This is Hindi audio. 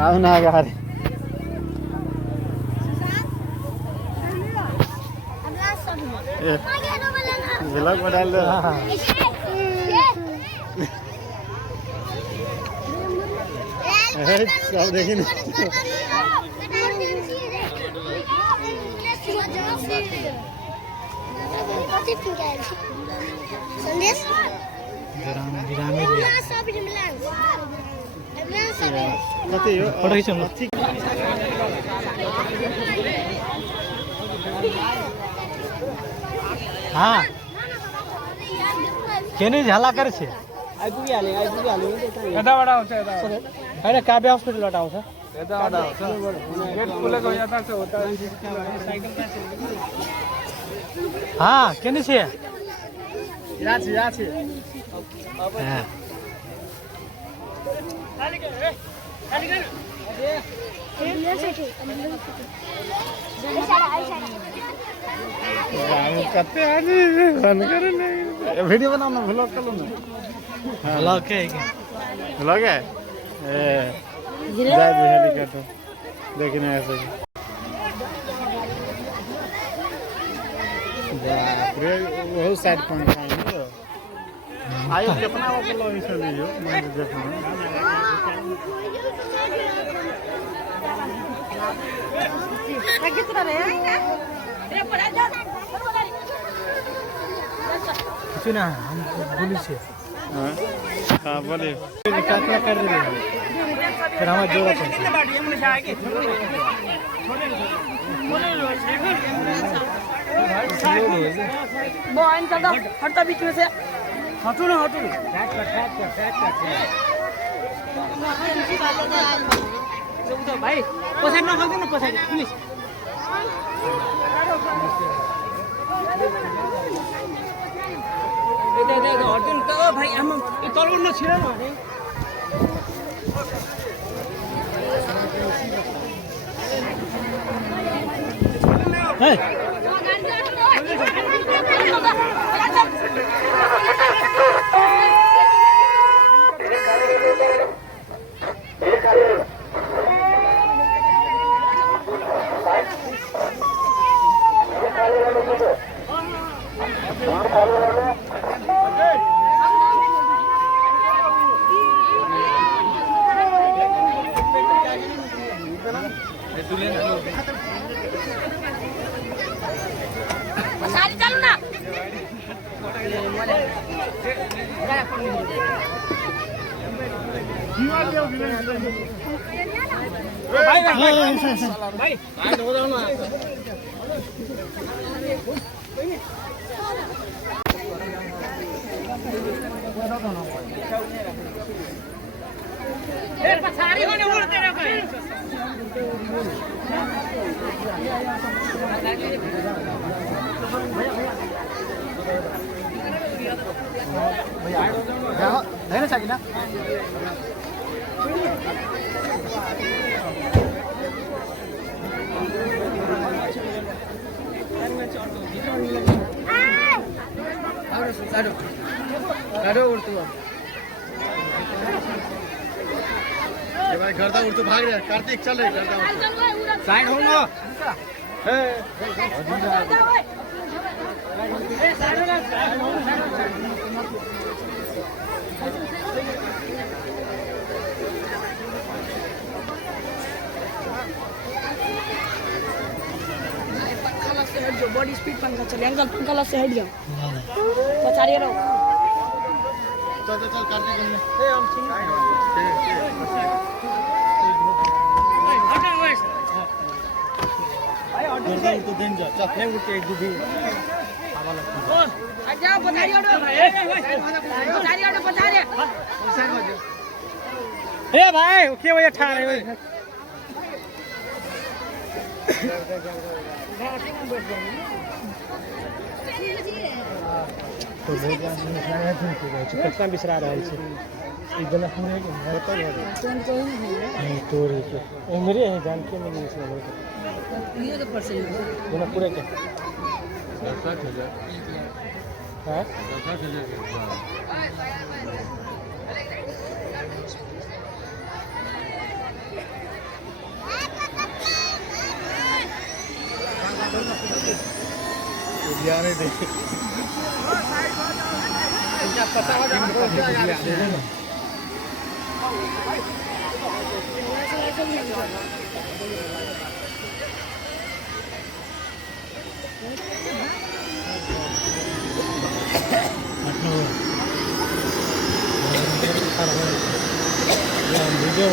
అవునా గారి ब्लॉग बना लो सब देखिए हाँ केने झाला करे छे एदा बडा आउँछ एदा हैन काव्य हस्पिटलबाट आउँछ एदा बडा आउँछ गेट खुलेको यता छ होता हाँ केने छे यहाँ छ हाँ कते आदमी फोन करे नहीं वीडियो बनाना व्लॉग कर लो ना व्लॉग है व्लॉग है जा दे हेलीकॉप्टर देखने ऐसे बहुत साइड पॉइंट है आयो कितना वो लो इसे नहीं हो मैं देखूं कितना रे सुना हम पुलिस है हाँ बोले क्या कर रहे हैं फिर हमारा जोड़ा हटता बीच में से हटू ना हटू भाई पछाडि नखाउँदैन न पछाडि पुलिस हट्दैन त भाइ आमा तल उड्न छिर न पछाडि चल्नु न पछाडि पनि उड्दैन होइन सकिन उड्छु भाई गर्दा उड्छु भाग रहे कार्तिक चल रहे गर्दा साइड हो लो जो बॉडी स्पीड पंखा चले एंगल पंखा से हट गया पछाड़ी रहो चल चल चल कार्तिक ए हम ठीक भाई ऑर्डर तो दिन जा चल फेंक उठ के एक दीदी आवा लगती है आ जाओ पछाड़ी हटो पछाड़ी हटो पछाड़ी ए भाई के भैया ठाड़ है तो कितना बिसरा रहा है एकदम पूरे तोड़ के मेरे है जान के मैंने इसमें ये तो परसेंट बोला पूरे क्या 60,000 हां 60,000 जाने दे वीडियो